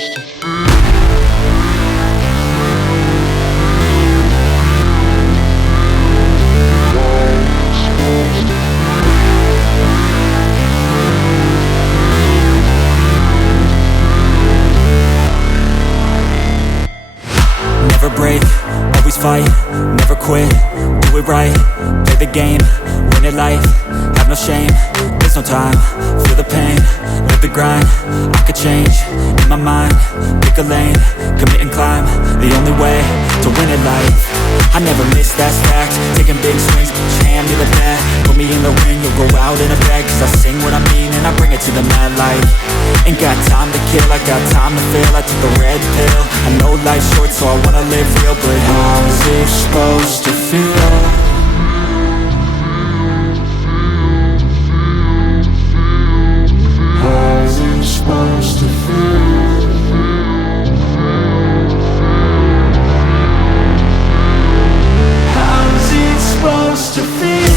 Never break, always fight, never quit, do it right, play the game, win it life, have no shame, there's no time, feel the pain, live the grind, I could change, in my mind, pick a lane, commit and climb, the only way to win it life. I never miss, that's fact, taking big swings, hand me the bat, put me in the ring, you'll go out in a bag, cause I sing what I mean and I bring it to the mad light. Ain't got time to kill, I got time to feel, I took the red pill, I know life's short so I wanna live real, but how's it supposed to feel? Supposed to feel. How's it supposed to feel?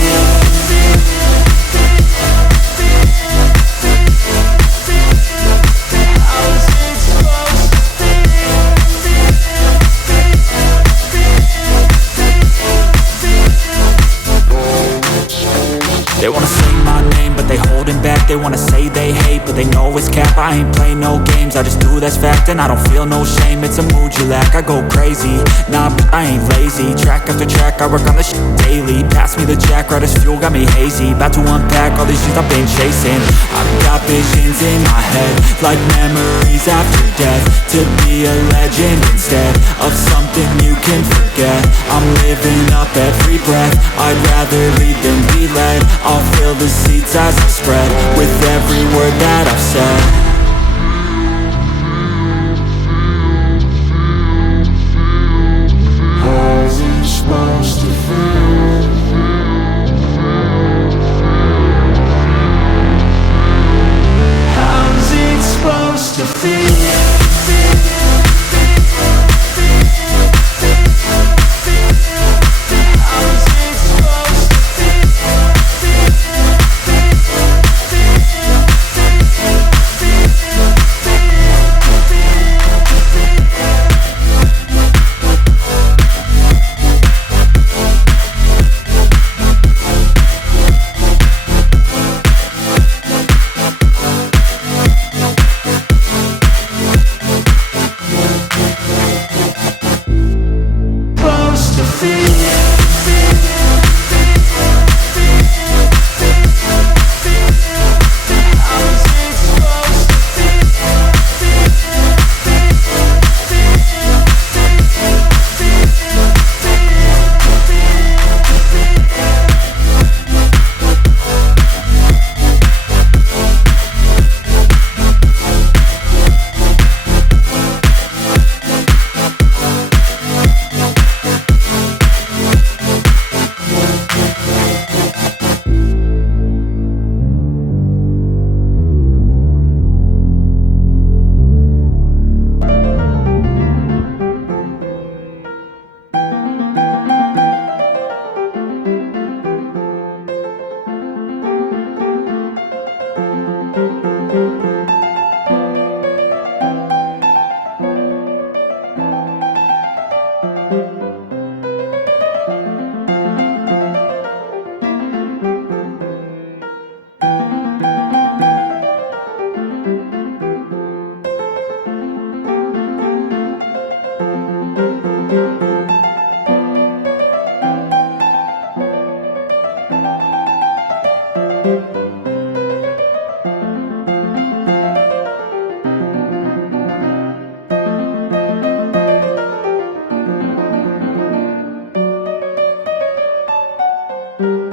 They wanna say my name, but they holding back. They wanna say they hate, but they know it's cap. I ain't play no games, I just do, that's fact. And I don't feel no shame, it's a mood you lack. I go crazy, nah, but I ain't lazy. Track after track, I work on this shit daily. Pass me the jack, right as fuel, got me hazy. About to unpack all these shit I've been chasing. I've got visions in my head, like memories after death. To be a legend instead of something you can forget. I'm living up every breath, I'd rather lead than be led. I'll fill the seats as I spread with every word that I've said. How's it supposed to feel? How's it supposed to feel? Thank you.